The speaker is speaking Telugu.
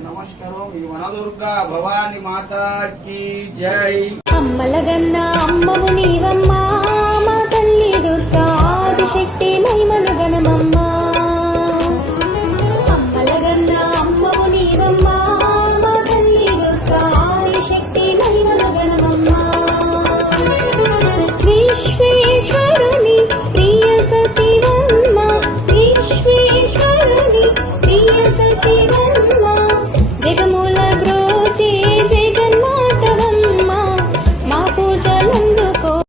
నమస్కారం. ఈ వనదుర్గా భవాని మాతాకి జై. అమ్మలగన్న అమ్మము నీవమ్మ, మా తల్లి దుర్గా ఆదిశక్తి మహిమలు గణమమ్మ.